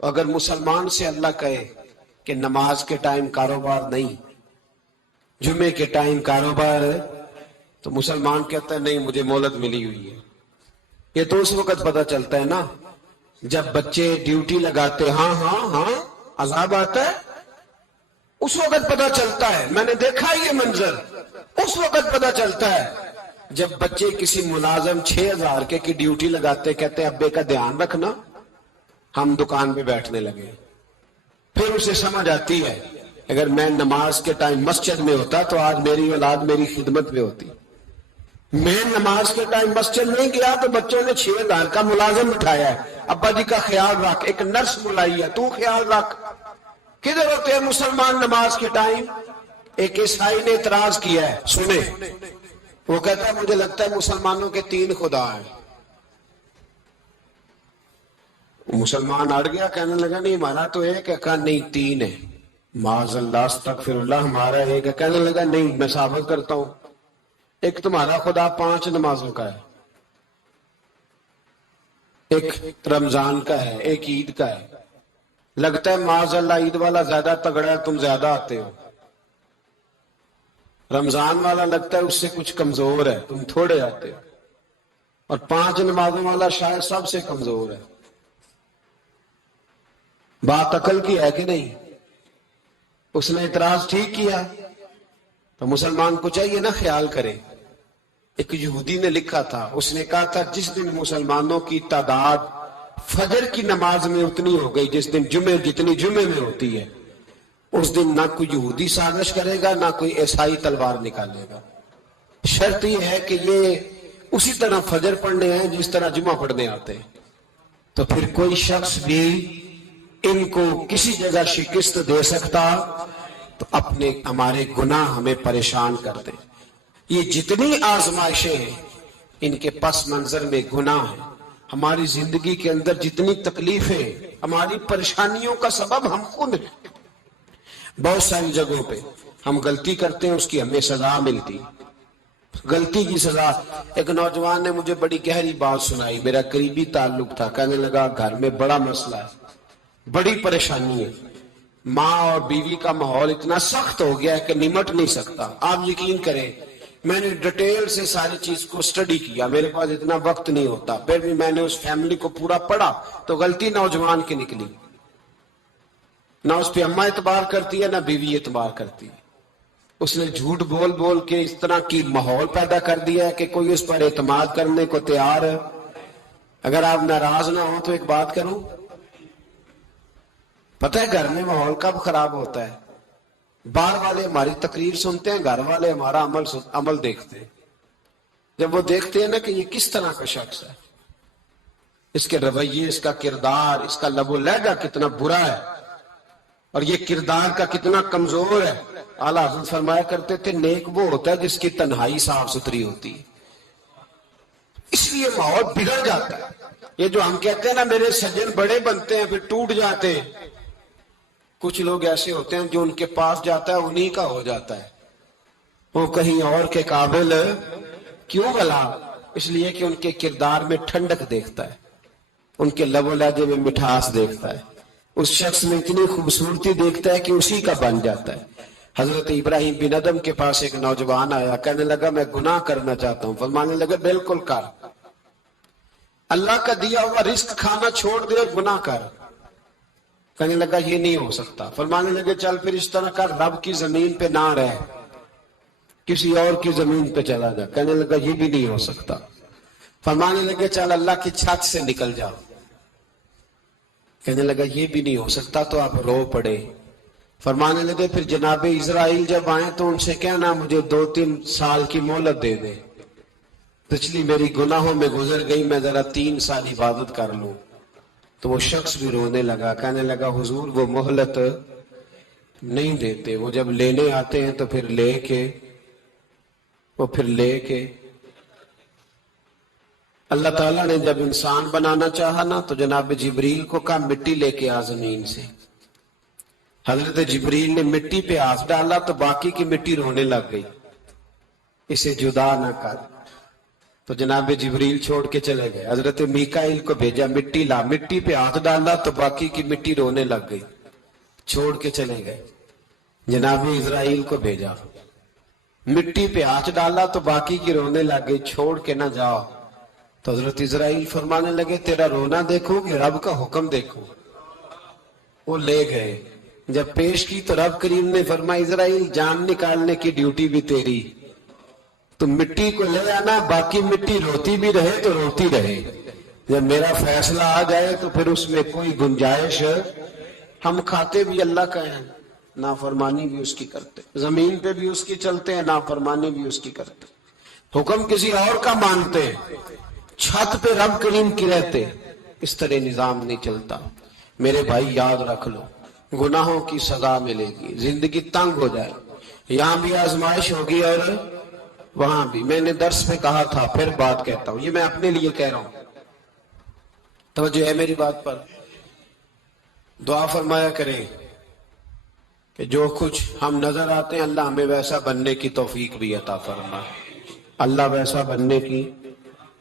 تو اگر مسلمان سے اللہ کہے کہ نماز کے ٹائم کاروبار نہیں، جمعے کے ٹائم کاروبار ہے، تو مسلمان کہتا ہے نہیں مجھے مہلت ملی ہوئی ہے۔ یہ تو اس وقت پتہ چلتا ہے نا جب بچے ڈیوٹی لگاتے، ہاں ہاں ہاں عذاب آتا ہے، اس وقت پتہ چلتا ہے۔ میں نے دیکھا یہ منظر، اس وقت پتہ چلتا ہے جب بچے کسی ملازم 6000 کے کی ڈیوٹی لگاتے، کہتے ہیں ابے کا دھیان رکھنا، ہم دکان پہ بیٹھنے لگے۔ پھر اسے سمجھ آتی ہے اگر میں نماز کے ٹائم مسجد میں ہوتا تو آج میری اولاد میری خدمت میں ہوتی۔ میں نماز کے ٹائم مسجد نہیں گیا تو بچوں نے 6000 کا ملازم اٹھایا ہے، ابا جی کا خیال رکھ، ایک نرس بلائی ہے تو خیال رکھ۔ کدھر ہوتے ہیں مسلمان نماز کے ٹائم؟ ایک عیسائی نے اعتراض کیا ہے، سنیں، وہ کہتا ہے مجھے لگتا ہے مسلمانوں کے 3 خدا ہیں۔ مسلمان اڑ گیا، کہنے لگا نہیں ہمارا تو ایک ہے، کہا نہیں 3 ہے، معاذ اللہ استغفر اللہ ہمارا ایک ہے، کہنے لگا نہیں میں ثابت کرتا ہوں، ایک تمہارا خدا 5 نمازوں کا ہے، ایک رمضان کا ہے، ایک عید کا ہے، لگتا ہے معاذ اللہ عید والا زیادہ تگڑا ہے تم زیادہ آتے ہو، رمضان والا لگتا ہے اس سے کچھ کمزور ہے تم تھوڑے آتے ہو، اور 5 نمازوں والا شاید سب سے کمزور ہے۔ بات عقل کی ہے کہ نہیں؟ اس نے اعتراض ٹھیک کیا، تو مسلمان کو چاہیے نا خیال کرے۔ ایک یہودی نے لکھا تھا، اس نے کہا تھا جس دن مسلمانوں کی تعداد فجر کی نماز میں اتنی ہو گئی جس دن جمعے جتنی جمعے میں ہوتی ہے، اس دن نہ کوئی یہودی سازش کرے گا نہ کوئی عیسائی تلوار نکالے گا۔ شرط یہ ہے کہ یہ اسی طرح فجر پڑھنے ہیں جس طرح جمعہ پڑھنے آتے ہیں، تو پھر کوئی شخص بھی ان کو کسی جگہ شکست دے سکتا تو اپنے ہمارے گناہ ہمیں پریشان کر دیں۔ یہ جتنی آزمائشیں ہیں ان کے پس منظر میں گناہ ہیں۔ ہماری زندگی کے اندر جتنی تکلیفیں، ہماری پریشانیوں کا سبب ہم خود ہیں۔ بہت ساری جگہوں پہ ہم غلطی کرتے ہیں، اس کی ہمیں سزا ملتی، غلطی کی سزا۔ ایک نوجوان نے مجھے بڑی گہری بات سنائی، میرا قریبی تعلق تھا، کہنے لگا گھر میں بڑا مسئلہ ہے، بڑی پریشانی ہے، ماں اور بیوی کا ماحول اتنا سخت ہو گیا ہے کہ نمٹ نہیں سکتا۔ آپ یقین کریں میں نے ڈیٹیل سے ساری چیز کو سٹڈی کیا، میرے پاس اتنا وقت نہیں ہوتا، پھر بھی میں نے اس فیملی کو پورا پڑھا تو غلطی نوجوان کی نکلی، نہ اس پہ اماں اعتبار کرتی ہے نہ بیوی اعتبار کرتی ہے۔ اس نے جھوٹ بول بول کے اس طرح کی ماحول پیدا کر دیا ہے کہ کوئی اس پر اعتماد کرنے کو تیار ہے۔ اگر آپ ناراض نہ ہوں تو ایک بات کروں، پتہ ہے گھر میں ماحول کب خراب ہوتا ہے؟ باہر والے ہماری تقریر سنتے ہیں، گھر والے ہمارا عمل دیکھتے ہیں۔ جب وہ دیکھتے ہیں نا کہ یہ کس طرح کا شخص ہے، اس کے رویے، اس کا کردار، اس کا لب و لہجہ کتنا برا ہے اور یہ کردار کا کتنا کمزور ہے۔ اعلیٰ حضرت فرمایا کرتے تھے نیک وہ ہوتا ہے جس کی تنہائی صاف ستھری ہوتی ہے، اس لیے ماحول بگڑ جاتا ہے۔ یہ جو ہم کہتے ہیں نا میرے سجن بڑے بنتے ہیں پھر ٹوٹ جاتے ہیں، کچھ لوگ ایسے ہوتے ہیں جو ان کے پاس جاتا ہے انہی کا ہو جاتا ہے، وہ کہیں اور کے قابل کیوں بلا؟ اس لیے کہ ان کے کردار میں ٹھنڈک دیکھتا ہے، ان کے لب و لہجے میں مٹھاس دیکھتا ہے، اس شخص میں اتنی خوبصورتی دیکھتا ہے کہ اسی کا بن جاتا ہے۔ حضرت ابراہیم بن ادم کے پاس ایک نوجوان آیا، کہنے لگا میں گناہ کرنا چاہتا ہوں، فرمانے لگا بالکل کر، اللہ کا دیا ہوا رزق کھانا چھوڑ دے اور گناہ کر۔ کہنے لگا یہ نہیں ہو سکتا، فرمانے لگے چل پھر اس طرح کر، رب کی زمین پہ نہ رہ، کسی اور کی زمین پہ چلا جا۔ کہنے لگا یہ بھی نہیں ہو سکتا، فرمانے لگے چل اللہ کی چھت سے نکل جاؤ۔ کہنے لگا یہ بھی نہیں ہو سکتا، تو آپ رو پڑے۔ فرمانے لگے پھر جناب اسرائیل جب آئیں تو ان سے کہنا مجھے 2-3 سال کی مہلت دے دے، پچھلی میری گناہوں میں گزر گئی، میں ذرا 3 سال عبادت کر لوں۔ تو وہ شخص بھی رونے لگا، کہنے لگا حضور وہ مہلت نہیں دیتے، وہ جب لینے آتے ہیں تو پھر لے کے اللہ تعالیٰ نے جب انسان بنانا چاہا نا تو جناب جبریل کو کہا مٹی لے کے آ زمین سے۔ حضرت جبریل نے مٹی پہ ہاتھ ڈالا تو باقی کی مٹی رونے لگ گئی، اسے جدا نہ کر، تو جناب جبریل چھوڑ کے چلے گئے. حضرت میکائیل کو بھیجا, مٹی لا, مٹی پہ ہاتھ ڈالا تو باقی کی مٹی رونے لگ گئی, چھوڑ کے چلے گئے. جناب اسرائیل کو بھیجا, مٹی پہ ہاتھ ڈالا تو باقی کی رونے لگ گئی, چھوڑ کے نہ جاؤ. تو حضرت اسرائیل فرمانے لگے تیرا رونا دیکھو کہ رب کا حکم دیکھو. وہ لے گئے, جب پیش کی تو رب کریم نے فرمایا اسرائیل جان نکالنے کی ڈیوٹی بھی تیری, تو مٹی کو لے آنا, باقی مٹی روتی بھی رہے تو روتی رہے, جب میرا فیصلہ آ جائے تو پھر اس میں کوئی گنجائش. ہم کھاتے بھی اللہ کا ہیں, نافرمانی بھی اس کی کرتے, زمین پہ بھی اس کی چلتے ہیں, نافرمانی بھی اس کی کرتے, حکم کسی اور کا مانتے ہیں, چھت پہ رب کریم کی رہتے. اس طرح نظام نہیں چلتا. میرے بھائی یاد رکھ لو, گناہوں کی سزا ملے گی, زندگی تنگ ہو جائے, یہاں بھی آزمائش ہوگی اور وہاں بھی. میں نے درس میں کہا تھا, پھر بات کہتا ہوں, یہ میں اپنے لیے کہہ رہا ہوں, توجہ ہے میری بات پر. دعا فرمایا کریں کہ جو کچھ ہم نظر آتے ہیں اللہ ہمیں ویسا بننے کی توفیق بھی عطا فرمائے. اللہ ویسا بننے کی,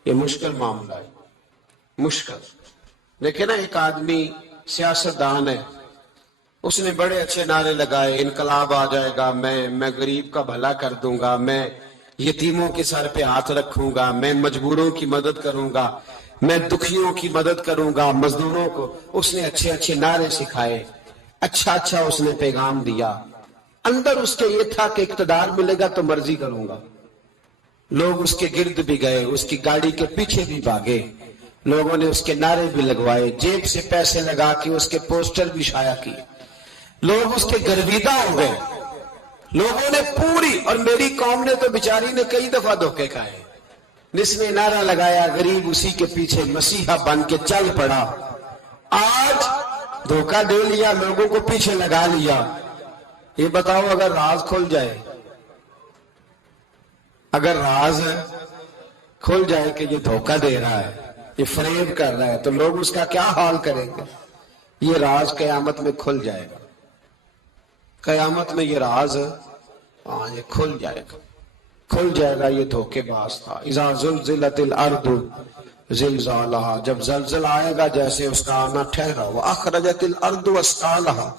یہ مشکل معاملہ ہے, مشکل. دیکھیں نا, ایک آدمی سیاستدان ہے, اس نے بڑے اچھے نعرے لگائے, انقلاب آ جائے گا, میں غریب کا بھلا کر دوں گا, میں یتیموں کے سر پہ ہاتھ رکھوں گا, میں مجبوروں کی مدد کروں گا, میں دکھیوں کی مدد کروں گا, مزدوروں کو. اس نے اچھے اچھے نعرے سکھائے, اچھا اس نے پیغام دیا. اندر اس کے یہ تھا کہ اقتدار ملے گا تو مرضی کروں گا. لوگ اس کے گرد بھی گئے, اس کی گاڑی کے پیچھے بھی بھاگے, لوگوں نے اس کے نعرے بھی لگوائے, جیب سے پیسے لگا کے اس کے پوسٹر بھی شائع کیے. لوگ اس کے گرویدہ ہو گئے, لوگوں نے پوری, اور میری قوم نے تو بیچاری نے کئی دفعہ دھوکے کھائے. جس نے نعرہ لگایا غریب اسی کے پیچھے مسیحا بن کے چل پڑا. آج دھوکہ دے لیا, لوگوں کو پیچھے لگا لیا. یہ بتاؤ اگر راز کھل جائے, اگر راز کھل جائے کہ یہ دھوکہ دے رہا ہے, یہ فریب کر رہا ہے, تو لوگ اس کا کیا حال کریں گے؟ یہ راز قیامت میں کھل جائے گا. قیامت میں یہ راز یہ کھل جائے گا, کھل جائے گا. یہ دھوکے باز تھا. اذا زلزلت الارض زلزالہا, جب زلزلہ آئے گا جیسے اس کا آنا ٹھہرا. واخرجت الارض اثقالہا,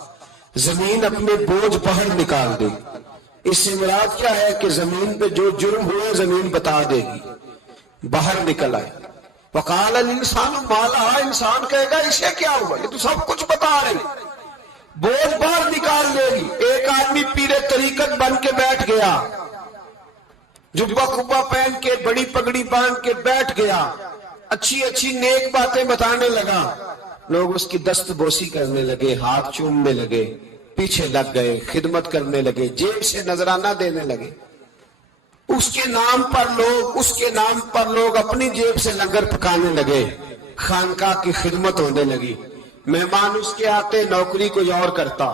زمین اپنے بوجھ باہر نکال دے. اس سے مراد کیا ہے کہ زمین پہ جو جرم ہوئے زمین بتا دے گی, باہر نکل آئے. وقال الانسان ما لہا, انسان کہے گا اسے کیا ہوا, یہ تو سب کچھ بتا رہی, بوجھ باہر نکال دے گی. ایک آدمی پیر طریقت بن کے بیٹھ گیا, جبہ کبہ پہن کے بڑی پگڑی باندھ کے بیٹھ گیا, اچھی اچھی نیک باتیں بتانے لگا. لوگ اس کی دست بوسی کرنے لگے, ہاتھ چومنے لگے, پیچھے لگ گئے, خدمت کرنے لگے, جیب سے نذرانہ دینے لگے. اس کے نام پر لوگ اپنی جیب سے لنگر پکانے لگے, خانقاہ کی خدمت ہونے لگی. مہمان اس کے آتے, نوکری کوئی اور کرتا.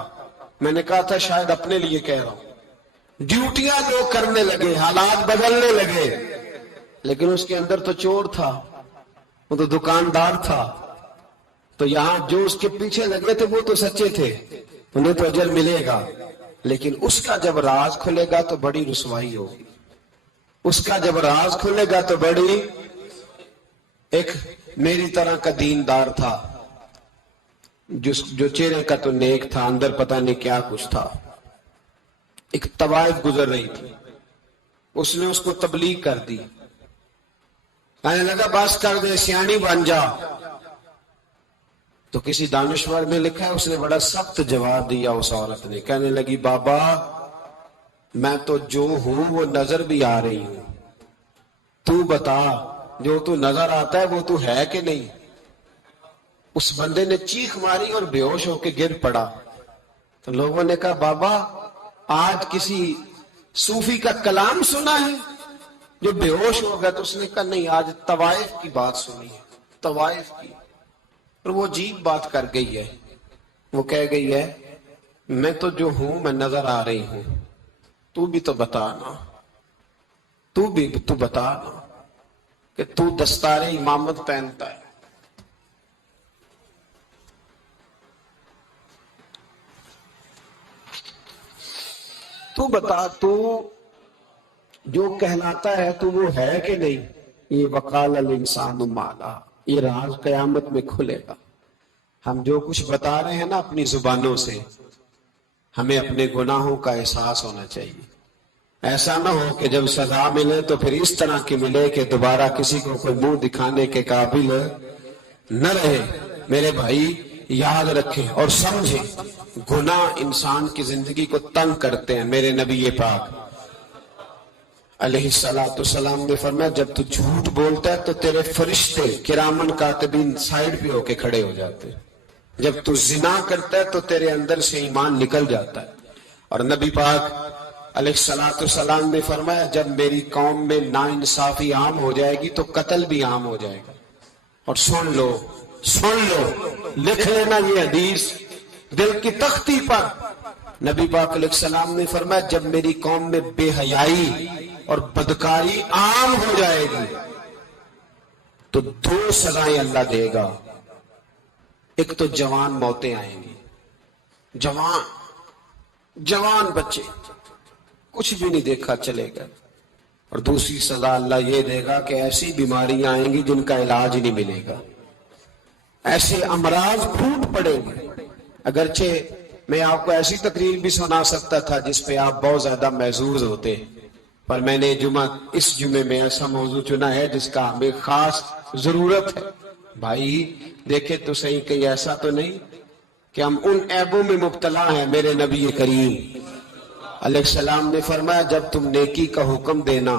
میں نے کہا تھا شاید اپنے لیے کہہ رہا ہوں. ڈیوٹیاں لوگ کرنے لگے, حالات بدلنے لگے. لیکن اس کے اندر تو چور تھا, وہ تو دکاندار تھا. تو یہاں جو اس کے پیچھے لگے تھے وہ تو سچے تھے, انہیں تو اجر ملے گا. لیکن اس کا جب راز کھلے گا تو بڑی رسوائی ہوگی. اس کا جب راز کھلے گا تو بڑی. ایک میری طرح کا دیندار تھا, جو چہرے کا تو نیک تھا, اندر پتہ نہیں کیا کچھ تھا. ایک طوائف گزر رہی تھی, اس نے اس کو تبلیغ کر دی. کہنے لگا بس کر دے, سیانی بن جا. تو کسی دانشور میں لکھا ہے اس نے بڑا سخت جواب دیا. اس عورت نے کہنے لگی بابا میں تو جو ہوں وہ نظر بھی آ رہی ہوں, تو بتا جو تو نظر آتا ہے وہ تو ہے کہ نہیں. اس بندے نے چیخ ماری اور بے ہوش ہو کے گر پڑا. تو لوگوں نے کہا بابا آج کسی صوفی کا کلام سنا ہے جو بے ہوش ہو گیا؟ تو اس نے کہا نہیں, آج طوائف کی بات سنی ہے, طوائف کی. اور وہ عجیب بات کر گئی ہے, وہ کہہ گئی ہے میں تو جو ہوں میں نظر آ رہی ہوں, تو بھی تو بتانا, تو بتانا کہ تو دستار امامت پہنتا ہے. تو بتا, تو جو کہلاتا ہے تو وہ ہے کہ نہیں. یہ وقال الانسان مالا، یہ راز قیامت میں کھلے گا۔ ہم جو کچھ بتا رہے ہیں نا اپنی زبانوں سے، ہمیں اپنے گناہوں کا احساس ہونا چاہیے۔ ایسا نہ ہو کہ جب سزا ملے تو پھر اس طرح کی ملے کہ دوبارہ کسی کو کوئی منہ دکھانے کے قابل نہ رہے۔ میرے بھائی یاد رکھیں اور سمجھیں، گناہ انسان کی زندگی کو تنگ کرتے ہیں۔ میرے نبی پاک علیہ السلام نے فرمایا جب تو جھوٹ بولتا ہے تو تیرے فرشتے کرامن کاتبین سائیڈ پہ ہو کے کھڑے ہو جاتے ہیں، جب تو زنا کرتا ہے تو تیرے اندر سے ایمان نکل جاتا ہے۔ اور نبی پاک علیہ السلام نے فرمایا جب میری قوم میں ناانصافی عام ہو جائے گی تو قتل بھی عام ہو جائے گا۔ اور سن لو لکھ لینا یہ حدیث دل کی تختی پر، نبی پاک علیہ السلام نے فرمایا جب میری قوم میں بے حیائی اور بدکاری عام ہو جائے گی تو 2 سزائیں اللہ دے گا۔ ایک تو جوان موتیں آئیں گی، جوان بچے کچھ بھی نہیں دیکھا چلے گا، اور دوسری سزا اللہ یہ دے گا کہ ایسی بیماریاں آئیں گی جن کا علاج نہیں ملے گا، ایسے امراض پھوٹ پڑیں گے۔ اگرچہ میں آپ کو ایسی تقریر بھی سنا سکتا تھا جس پہ آپ بہت زیادہ محظوظ ہوتے، پر میں نے اس جمعے میں ایسا موضوع چنا ہے جس کا ہمیں خاص ضرورت ہے۔ بھائی دیکھیں تو صحیح کہیں ایسا تو نہیں کہ ہم ان عیبوں میں مبتلا ہیں۔ میرے نبی کریم علیہ السلام نے فرمایا جب تم نیکی کا حکم دینا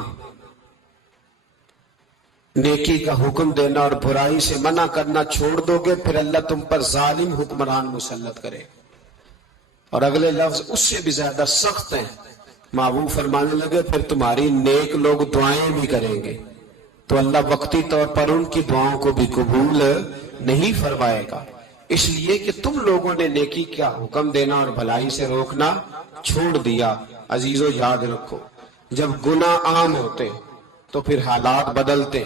اور برائی سے منع کرنا چھوڑ دو گے پھر اللہ تم پر ظالم حکمران مسلط کرے۔ اور اگلے لفظ اس سے بھی زیادہ سخت ہیں، محبوب فرمانے لگے پھر تمہاری نیک لوگ دعائیں بھی کریں گے تو اللہ وقتی طور پر ان کی دعاؤں کو بھی قبول نہیں فرمائے گا، اس لیے کہ تم لوگوں نے نیکی کا حکم دینا اور بھلائی سے روکنا چھوڑ دیا۔ عزیزو یاد رکھو جب گناہ عام ہوتے تو پھر حالات بدلتے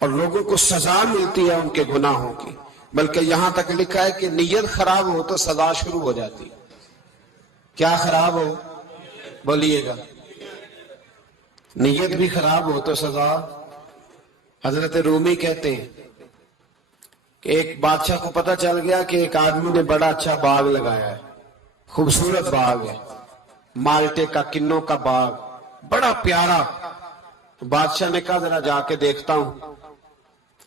اور لوگوں کو سزا ملتی ہے ان کے گناہوں کی، بلکہ یہاں تک لکھا ہے کہ نیت خراب ہو تو سزا شروع ہو جاتی۔ کیا خراب ہو؟ بولیے گا۔ نیت بھی خراب ہو تو سزا۔ حضرت رومی کہتے ہیں کہ ایک بادشاہ کو پتہ چل گیا کہ ایک آدمی نے بڑا اچھا باغ لگایا ہے، خوبصورت باغ ہے، مالٹے کا کنوں کا باغ بڑا پیارا۔ بادشاہ نے کہا ذرا جا کے دیکھتا ہوں۔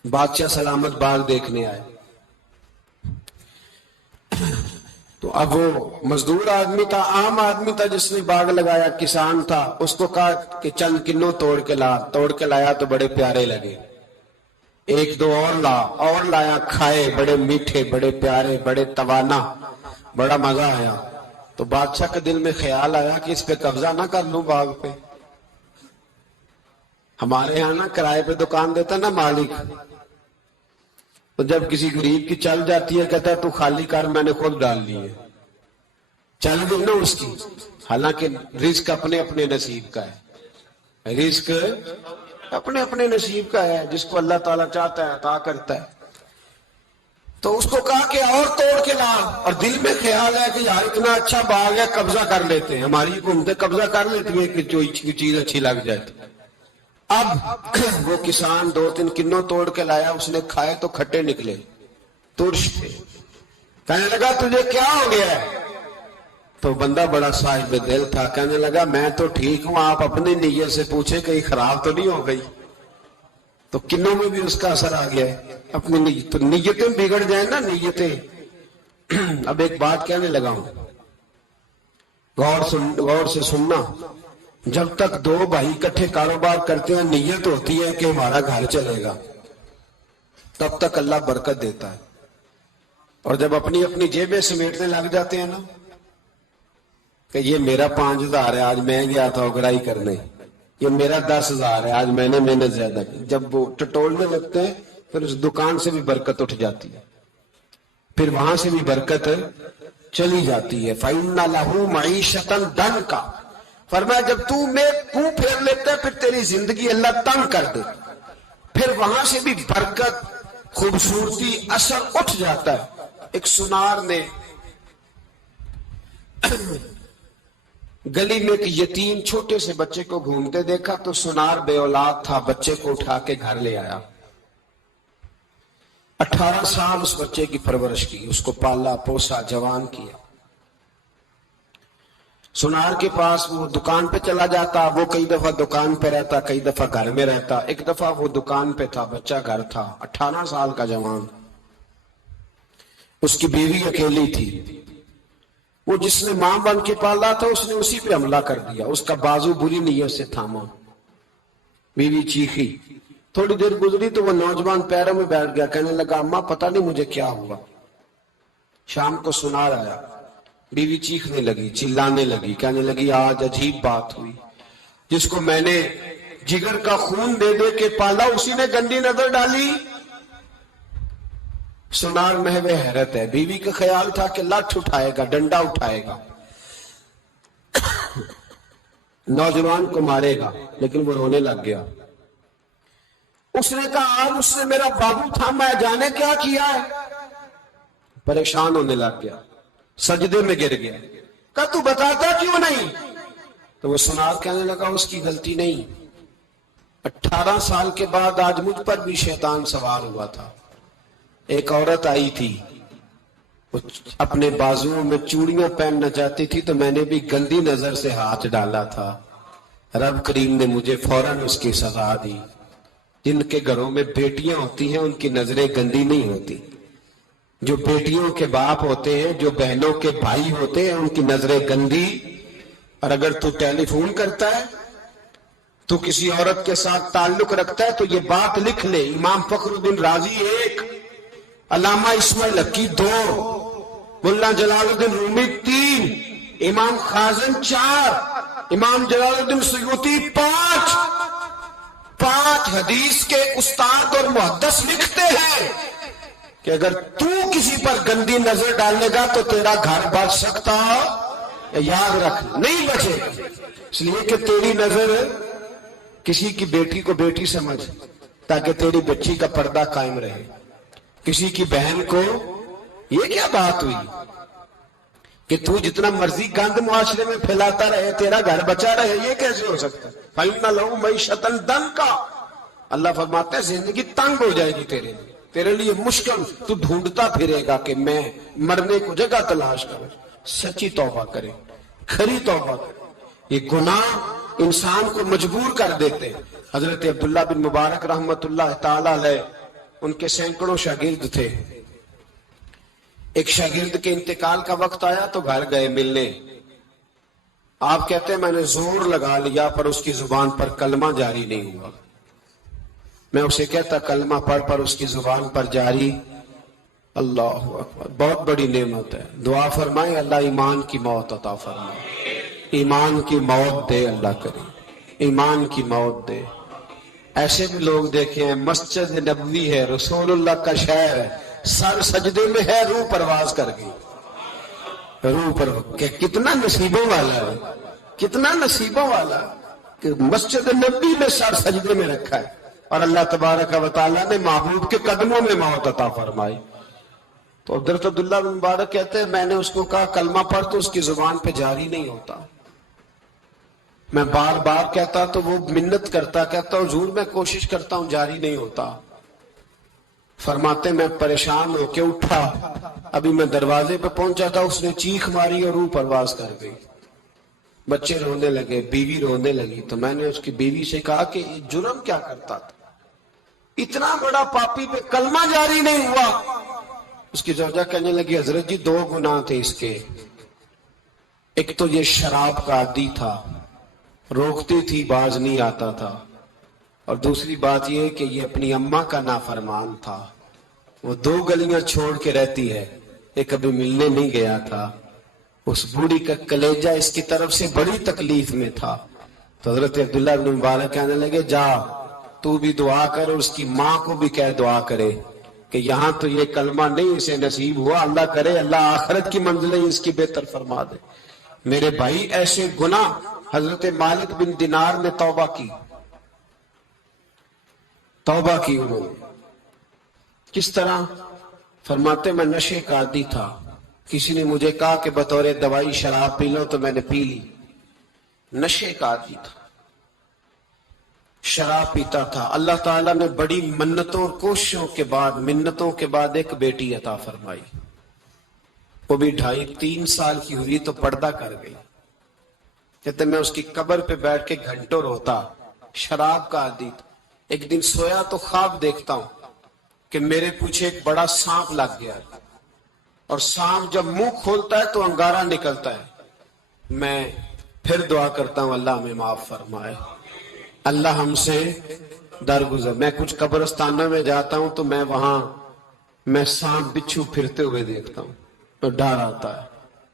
بادشاہ سلامت باغ دیکھنے آئے تو اب وہ مزدور آدمی تھا، عام آدمی تھا جس نے باغ لگایا، کسان تھا، اس کو کہا کہ چند کنوں توڑ کے لایا تو بڑے پیارے لگے، ایک دو اور لایا، کھائے، بڑے میٹھے، بڑے پیارے، بڑے توانا، بڑا مزہ آیا۔ تو بادشاہ کے دل میں خیال آیا کہ اس پہ قبضہ نہ کر لوں باغ پہ۔ ہمارے یہاں نا کرائے پہ دکان دیتا نا مالک، تو جب کسی غریب کی چل جاتی ہے کہتا ہے تو خالی کر، میں نے خود ڈال لی ہے، چل گئی نا اس کی۔ حالانکہ رزق اپنے اپنے نصیب کا ہے، رزق اپنے اپنے نصیب کا ہے، جس کو اللہ تعالیٰ چاہتا ہے عطا کرتا ہے۔ تو اس کو کہا کہ اور توڑ کے لا، اور دل میں خیال ہے کہ یار اتنا اچھا باغ ہے قبضہ کر لیتے ہیں، ہماری حکومتیں قبضہ کر لیتی ہیں کہ جو چیز اچھی لگ جائے۔ اب وہ کسان 2-3 کنوں توڑ کے لایا، اس نے کھائے تو کھٹے نکلے، ترش تھے۔ کہنے لگا تجھے کیا ہو گیا ہے؟ تو بندہ بڑا صاحب دل تھا، کہنے لگا میں تو ٹھیک ہوں، آپ اپنی نیت سے پوچھیں کہیں خراب تو نہیں ہو گئی۔ تو کنوں میں بھی اس کا اثر آ گیا ہے، اپنی نیت، تو نیتیں بگڑ جائیں نا نیتیں۔ اب ایک بات کہنے لگا ہوں، غور سے سننا، جب تک 2 بھائی اکٹھے کاروبار کرتے ہیں نیت ہوتی ہے کہ ہمارا گھر چلے گا، تب تک اللہ برکت دیتا ہے، اور جب اپنی اپنی جیبیں سمیٹنے لگ جاتے ہیں نا کہ یہ میرا 5,000 ہے آج میں گیا تھا اگرائی کرنے، یہ میرا 10,000 ہے آج میں نے محنت زیادہ کی، جب وہ ٹٹولنے لگتے ہیں پھر اس دکان سے بھی برکت اٹھ جاتی ہے، پھر وہاں سے بھی برکت چلی جاتی ہے۔ فَإِنَّ لَهُ مَعِيشَةً ضَنْكَ، فرمایا جب تو پھیر لیتا ہے پھر تیری زندگی اللہ تنگ کر دے، پھر وہاں سے بھی برکت، خوبصورتی، اثر اٹھ جاتا ہے۔ ایک سنار نے گلی میں ایک یتیم چھوٹے سے بچے کو گھومتے دیکھا تو سنار بے اولاد تھا، بچے کو اٹھا کے گھر لے آیا۔ 18 سال اس بچے کی پرورش کی، اس کو پالا پوسا جوان کیا۔ سنار کے پاس وہ دکان پہ چلا جاتا، وہ کئی دفعہ دکان پہ رہتا، کئی دفعہ گھر میں رہتا۔ ایک دفعہ وہ دکان پہ تھا، بچہ گھر تھا، 18 سال کا جوان۔ اس کی بیوی اکیلی تھی، وہ جس نے ماں بن کے پالا تھا اس نے اسی پہ حملہ کر دیا، اس کا بازو بری نیت سے تھاما۔ بیوی چیخی، تھوڑی دیر گزری تو وہ نوجوان پیروں میں بیٹھ گیا، کہنے لگا اماں پتہ نہیں مجھے کیا ہوا۔ شام کو سنار آیا، بیوی چیخنے لگی، چلانے لگی، کہنے لگی آج عجیب بات ہوئی، جس کو میں نے جگر کا خون دے دے کے پالا اسی نے گندی نظر ڈالی۔ سنار محو حیرت ہے، بیوی کا خیال تھا کہ لٹھ اٹھائے گا، ڈنڈا اٹھائے گا، نوجوان کو مارے گا، لیکن وہ رونے لگ گیا۔ اس نے کہا آج اس نے میرا بابو تھا، میں جانے کیا کیا ہے۔ پریشان ہونے لگ گیا، سجدے میں گر گیا، کہا تو بتاتا کیوں نہیں؟ تو وہ سنار کہنے لگا اس کی غلطی نہیں، 18 سال کے بعد آج مجھ پر بھی شیطان سوار ہوا تھا۔ ایک عورت آئی تھی، وہ اپنے بازوؤں میں چوڑیاں پہننا چاہتی تھی تو میں نے بھی گندی نظر سے ہاتھ ڈالا تھا، رب کریم نے مجھے فوراً اس کی سزا دی۔ جن کے گھروں میں بیٹیاں ہوتی ہیں ان کی نظریں گندی نہیں ہوتی، جو بیٹیوں کے باپ ہوتے ہیں، جو بہنوں کے بھائی ہوتے ہیں، ان کی نظریں گندی۔ اور اگر تو ٹیلی فون کرتا ہے، تو کسی عورت کے ساتھ تعلق رکھتا ہے تو یہ بات لکھ لے، امام فخر الدین رازی 1، علامہ اسماعیل حقی 2، ملا جلال الدین رومی 3، امام خازن 4، امام جلال الدین سیوطی 5 حدیث کے استاد اور محدث لکھتے ہیں کہ اگر تو کسی پر گندی نظر ڈالنے گا تو تیرا گھر بچ سکتا، یاد رکھ نہیں بچے گا، اس لیے کہ تیری نظر کسی کی بیٹی کو بیٹی سمجھ تاکہ تیری بچی کا پردہ قائم رہے، کسی کی بہن کو۔ یہ کیا بات ہوئی کہ تو جتنا مرضی گند معاشرے میں پھیلاتا رہے تیرا گھر بچا رہے؟ یہ کیسے ہو سکتا ہے؟ فَإِنَّ لَهُ مَعِيشَةً ضَنْكَ، اللہ فرماتے ہیں زندگی تنگ ہو جائے گی تیرے لیے مشکل، تو ڈھونڈتا پھرے گا کہ میں مرنے کو جگہ تلاش کروں۔ سچی توبہ کرے، کھری توبہ کرے۔ یہ گناہ انسان کو مجبور کر دیتے۔ حضرت عبداللہ بن مبارک رحمت اللہ تعالی علیہ، ان کے سینکڑوں شاگرد تھے، ایک شاگرد کے انتقال کا وقت آیا تو گھر گئے ملنے۔ آپ کہتے ہیں میں نے زور لگا لیا پر اس کی زبان پر کلمہ جاری نہیں ہوا۔ میں اسے کہتا کلمہ پڑھ پر اس کی زبان پر جاری۔ اللہ اکبر، بہت بڑی نعمت ہے۔ دعا فرمائے اللہ ایمان کی موت عطا فرمائے، ایمان کی موت دے اللہ کرے، ایمان کی موت دے۔ ایسے بھی لوگ دیکھے ہیں، مسجد نبوی ہے، رسول اللہ کا شہر ہے، سر سجدے میں ہے، روح پرواز کر گئی، روح پر کہ کتنا نصیبوں والا ہے، کتنا نصیبوں والا کہ مسجد نبوی میں سر سجدے میں رکھا ہے، اور اللہ تبارک و تعالیٰ نے محبوب کے قدموں میں موت عطا فرمائی۔ تو حضرت عبداللہ بن مبارک کہتے ہیں میں نے اس کو کہا کلمہ پڑھ تو اس کی زبان پہ جاری نہیں ہوتا۔ میں بار بار کہتا تو وہ منت کرتا، کہتا حضور میں کوشش کرتا ہوں جاری نہیں ہوتا۔ فرماتے میں پریشان ہو کے اٹھا، ابھی میں دروازے پہ پہنچا تھا، اس نے چیخ ماری اور روح پرواز کر گئی۔ بچے رونے لگے، بیوی رونے لگی، تو میں نے اس کی بیوی سے کہا کہ یہ جرم کیا کرتا تھا، اتنا بڑا پاپی پہ کلمہ جاری نہیں ہوا۔ اس کی زوجہ کہنے لگی حضرت جی 2 گناہ تھے اس کے، ایک تو یہ شراب کا عادی تھا، روکتی تھی باز نہیں آتا تھا، اور دوسری بات یہ کہ یہ اپنی اماں کا نافرمان تھا، وہ 2 گلیاں چھوڑ کے رہتی ہے، یہ کبھی ملنے نہیں گیا تھا، اس بوڑھی کا کلیجہ اس کی طرف سے بڑی تکلیف میں تھا۔ تو حضرت عبداللہ بن مبارک کہنے لگے جا تو بھی دعا کر اور اس کی ماں کو بھی کہہ دعا کرے کہ یہاں تو یہ کلمہ نہیں اسے نصیب ہوا، اللہ کرے اللہ آخرت کی منزلیں اس کی بہتر فرما دے۔ میرے بھائی ایسے گناہ، حضرت مالک بن دینار نے توبہ کی انہوں نے۔ کس طرح؟ فرماتے میں نشے کا عادی تھا، کسی نے مجھے کہا کہ بطور دوائی شراب پی لو تو میں نے پی لی، نشے کا عادی تھا، شراب پیتا تھا. اللہ تعالیٰ نے بڑی منتوں اور کوششوں کے بعد، منتوں کے بعد ایک بیٹی عطا فرمائی. وہ بھی 2.5-3 سال کی ہوئی تو پردہ کر گئی. کہتے میں اس کی قبر پہ بیٹھ کے گھنٹوں روتا. شراب کا عادی تھا. ایک دن سویا تو خواب دیکھتا ہوں کہ میرے پیچھے ایک بڑا سانپ لگ گیا، اور سانپ جب منہ کھولتا ہے تو انگارہ نکلتا ہے. میں پھر دعا کرتا ہوں اللہ ہمیں معاف فرمائے، اللہ ہم سے درگزر. میں کچھ قبرستانوں میں جاتا ہوں تو میں وہاں سانپ بچھو پھرتے ہوئے دیکھتا ہوں تو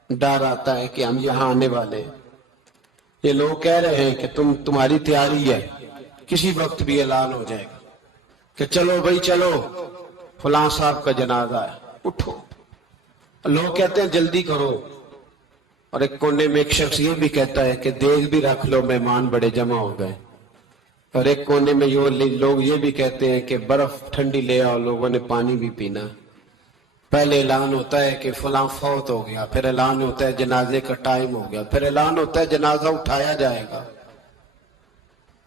ڈر آتا ہے کہ ہم یہاں آنے والے ہیں. یہ لوگ کہہ رہے ہیں کہ تمہاری تیاری ہے، کسی وقت بھی اعلان ہو جائے گا کہ چلو بھائی چلو فلاں صاحب کا جنازہ ہے، اٹھو. لوگ کہتے ہیں جلدی کرو، اور ایک کونے میں ایک شخص یہ بھی کہتا ہے کہ دیگ بھی رکھ لو، مہمان بڑے جمع ہو گئے. اور ایک کونے میں لوگ یہ بھی کہتے ہیں کہ برف ٹھنڈی لے آؤ، لوگوں نے پانی بھی پینا. پہلے اعلان ہوتا ہے کہ فلاں فوت ہو گیا، پھر اعلان ہوتا ہے جنازے کا ٹائم ہو گیا، پھر اعلان ہوتا ہے جنازہ اٹھایا جائے گا،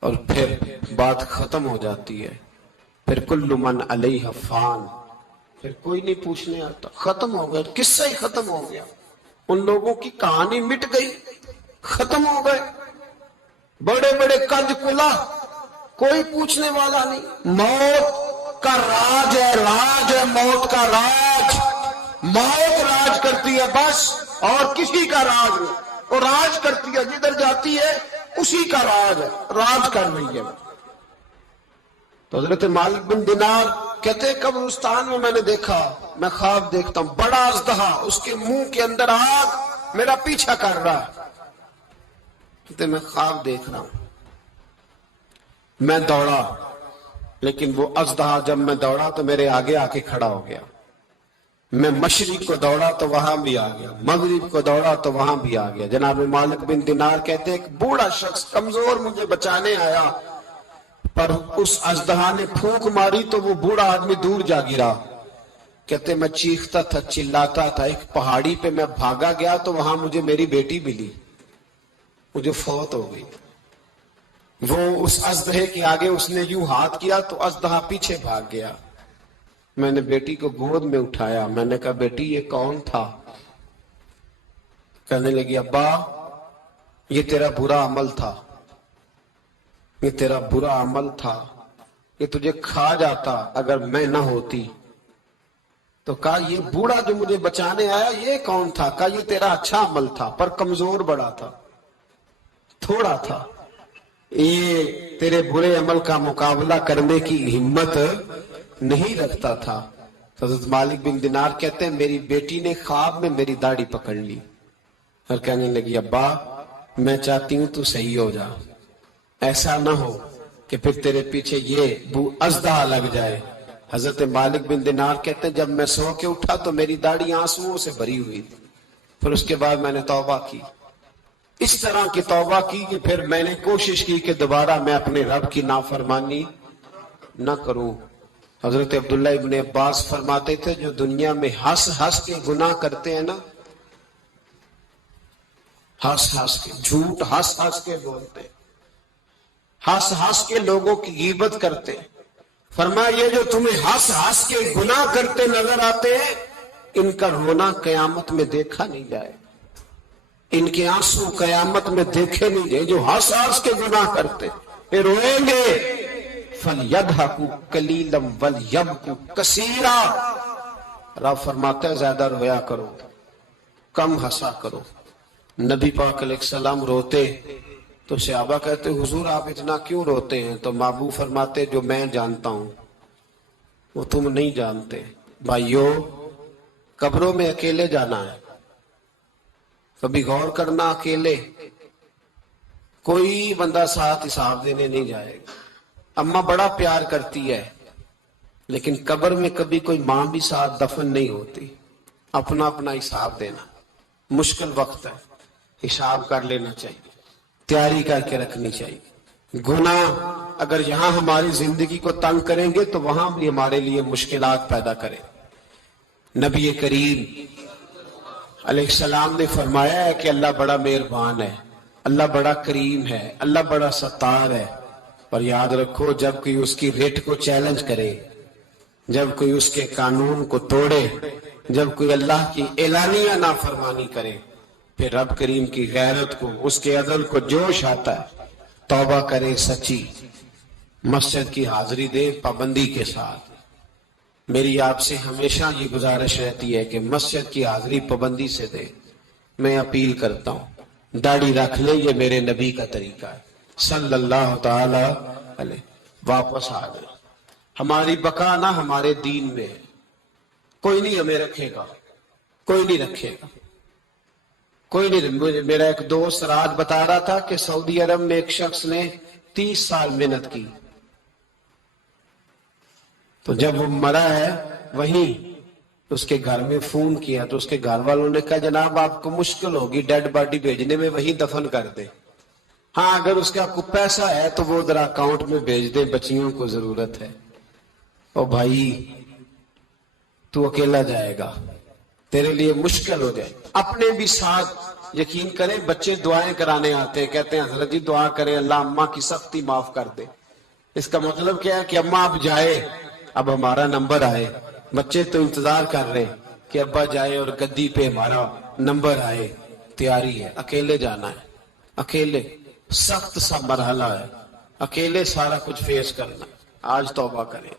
اور پھر بات ختم ہو جاتی ہے. پھر کل من علیہ فان، پھر کوئی نہیں پوچھنے آتا. ختم ہو گیا، قصہ ہی ختم ہو گیا. ان لوگوں کی کہانی مٹ گئی، ختم ہو گئے. بڑے بڑے کنج کلا، کوئی پوچھنے والا نہیں. موت کا راج ہے موت کا راج. موت راج کرتی ہے بس، اور کسی کا راج نہیں. وہ راج کرتی ہے، جدھر جاتی ہے اسی کا راج ہے، راج کر رہی ہے. تو حضرت مالک بن دینار کہتے قبرستان میں نے دیکھا، میں خواب دیکھتا ہوں بڑا اژدہا، اس کے منہ کے اندر آگ میرا پیچھا کر رہا ہے. کہتے میں خواب دیکھ رہا ہوں. میں دوڑا، لیکن وہ اژدہا جب میں دوڑا تو میرے آگے آ کے کھڑا ہو گیا. میں مشرق کو دوڑا تو وہاں بھی آ گیا، مغرب کو دوڑا تو وہاں بھی آ گیا. جناب مالک بن دینار کہتے ایک بوڑھا شخص کمزور مجھے بچانے آیا، پر اس اژدہا نے پھونک ماری تو وہ بوڑھا آدمی دور جا گرا. کہتے میں چیختا تھا، چلاتا تھا. ایک پہاڑی پہ میں بھاگا گیا تو وہاں مجھے میری بیٹی ملی، مجھے فوت ہو گئی. وہ اس اژدہے کے آگے اس نے یوں ہاتھ کیا تو اژدہا پیچھے بھاگ گیا. میں نے بیٹی کو گود میں اٹھایا، میں نے کہا بیٹی یہ کون تھا؟ کہنے لگی ابا یہ تیرا برا عمل تھا، یہ تیرا برا عمل تھا، یہ تجھے کھا جاتا اگر میں نہ ہوتی. تو کہا یہ بوڑھا جو مجھے بچانے آیا یہ کون تھا؟ کہا یہ تیرا اچھا عمل تھا، پر کمزور بڑا تھا، تھوڑا تھا، یہ تیرے برے عمل کا مقابلہ کرنے کی ہمت نہیں رکھتا تھا. حضرت مالک بن دینار کہتے ہیں میری بیٹی نے خواب میں میری داڑھی پکڑ لی اور کہنے لگی ابا میں چاہتی ہوں تو صحیح ہو جا، ایسا نہ ہو کہ پھر تیرے پیچھے یہ اژدہا لگ جائے. حضرت مالک بن دینار کہتے ہیں جب میں سو کے اٹھا تو میری داڑھی آنسوؤں سے بھری ہوئی تھی. پھر اس کے بعد میں نے توبہ کی، اس طرح کی توبہ کی کہ پھر میں نے کوشش کی کہ دوبارہ میں اپنے رب کی نافرمانی نہ کروں. حضرت عبداللہ ابن عباس فرماتے تھے جو دنیا میں ہنس ہنس کے گناہ کرتے ہیں نا، ہنس ہنس کے جھوٹ ہنس ہنس کے بولتے، ہنس ہنس کے لوگوں کی غیبت کرتے، فرمایا یہ جو تمہیں ہنس ہنس کے گناہ کرتے نظر آتے ہیں ان کا رونا قیامت میں دیکھا نہیں جائے، ان کے آنسو قیامت میں دیکھے نہیں جائے. جو ہنس ہنس کے گناہ کرتے یہ روئیں گے. فَلْيَضْحَكُوا قَلِيلًا وَلْيَبْكُوا كَثِيرًا. رب فرماتا ہے زیادہ رویا کرو، کم ہنسا کرو. نبی پاک علیہ السلام روتے تو صحابہ کہتے حضور آپ اتنا کیوں روتے ہیں؟ تو محبوب فرماتے جو میں جانتا ہوں وہ تم نہیں جانتے. بھائیو قبروں میں اکیلے جانا ہے، کبھی غور کرنا اکیلے، کوئی بندہ ساتھ حساب دینے نہیں جائے گا. اماں بڑا پیار کرتی ہے لیکن قبر میں کبھی کوئی ماں بھی ساتھ دفن نہیں ہوتی. اپنا اپنا حساب دینا مشکل وقت ہے، حساب کر لینا چاہیے، تیاری کر کے رکھنی چاہیے. گناہ اگر یہاں ہماری زندگی کو تنگ کریں گے تو وہاں بھی ہمارے لیے مشکلات پیدا کریں. نبی کریم علیہ السلام نے فرمایا ہے کہ اللہ بڑا مہربان ہے، اللہ بڑا کریم ہے، اللہ بڑا ستار ہے. اور یاد رکھو جب کوئی اس کی ریٹ کو چیلنج کرے، جب کوئی اس کے قانون کو توڑے، جب کوئی اللہ کی اعلانیہ نافرمانی کرے، پھر رب کریم کی غیرت کو، اس کے عدل کو جوش آتا ہے. توبہ کرے سچی، مسجد کی حاضری دے پابندی کے ساتھ. میری آپ سے ہمیشہ یہ گزارش رہتی ہے کہ مسجد کی حاضری پابندی سے دے. میں اپیل کرتا ہوں داڑھی رکھ لے، یہ میرے نبی کا طریقہ ہے صلی اللہ تعالی علیہ. واپس آ گئے. ہماری بقا نہ ہمارے دین میں ہے. کوئی نہیں ہمیں رکھے گا، کوئی نہیں رکھے گا، کوئی نہیں. میرا ایک دوست راج بتا رہا تھا کہ سعودی عرب میں ایک شخص نے 30 سال محنت کی، تو جب وہ مرا ہے وہیں اس کے گھر میں فون کیا تو اس کے گھر والوں نے کہا جناب آپ کو مشکل ہوگی ڈیڈ باڈی بھیجنے میں، وہیں دفن کر دیں. ہاں اگر اس کا کوئی پیسہ ہے تو وہ ذرا اکاؤنٹ میں بھیج دیں، بچیوں کو ضرورت ہے. او بھائی تو اکیلا جائے گا، تیرے لیے مشکل ہو جائے. اپنے بھی ساتھ یقین کریں بچے دعائیں کرانے آتے ہیں، کہتے ہیں حضرت جی دعا کریں اللہ اماں کی سختی معاف کر دے. اس کا مطلب کیا ہے کہ اماں اب جائے، اب ہمارا نمبر آئے. بچے تو انتظار کر رہے کہ ابا جائے اور گدی پہ ہمارا نمبر آئے. تیاری ہے، اکیلے جانا ہے، اکیلے. سخت سا مرحلہ ہے، اکیلے سارا کچھ فیس کرنا. آج توبہ کریں.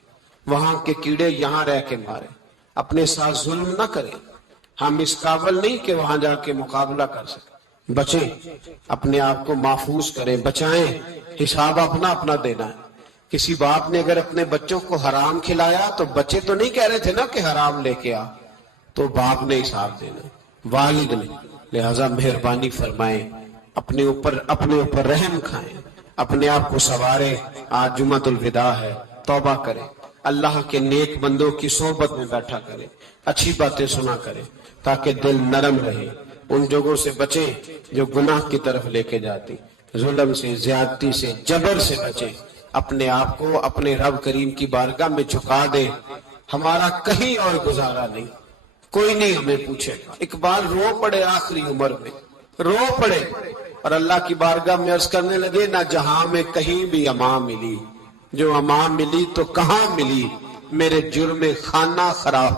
وہاں کے کیڑے یہاں رہ کے مارے. اپنے ساتھ ظلم نہ کریں. ہم اس قابل نہیں کہ وہاں جا کے مقابلہ کر سکیں. بچیں، اپنے آپ کو محفوظ کریں، بچائیں. حساب اپنا اپنا دینا ہے. کسی باپ نے اگر اپنے بچوں کو حرام کھلایا تو بچے تو نہیں کہہ رہے تھے نا کہ حرام لے کے آ، تو باپ نے حساب دینا، والد نے. لہذا مہربانی فرمائیں، اپنے اوپر رحم کھائیں، اپنے آپ کو سنواریں. آج جمعۃ الوداع ہے، توبہ کریں. اللہ کے نیک بندوں کی صحبت میں بیٹھا کریں، اچھی باتیں سنا کریں تاکہ دل نرم رہے. ان جگہوں سے بچیں جو گناہ کی طرف لے کے جاتی. ظلم سے، زیادتی سے، جبر سے بچیں. اپنے آپ کو اپنے رب کریم کی بارگاہ میں جھکا دیں. ہمارا کہیں اور گزارا نہیں، کوئی نہیں ہمیں پوچھے گا. اقبال رو پڑے آخری عمر میں، رو پڑے اور اللہ کی بارگاہ میں عرض کرنے لگے نہ جہاں میں کہیں بھی امان ملی، جو امان ملی تو کہاں ملی، میرے جرم خانہ خراب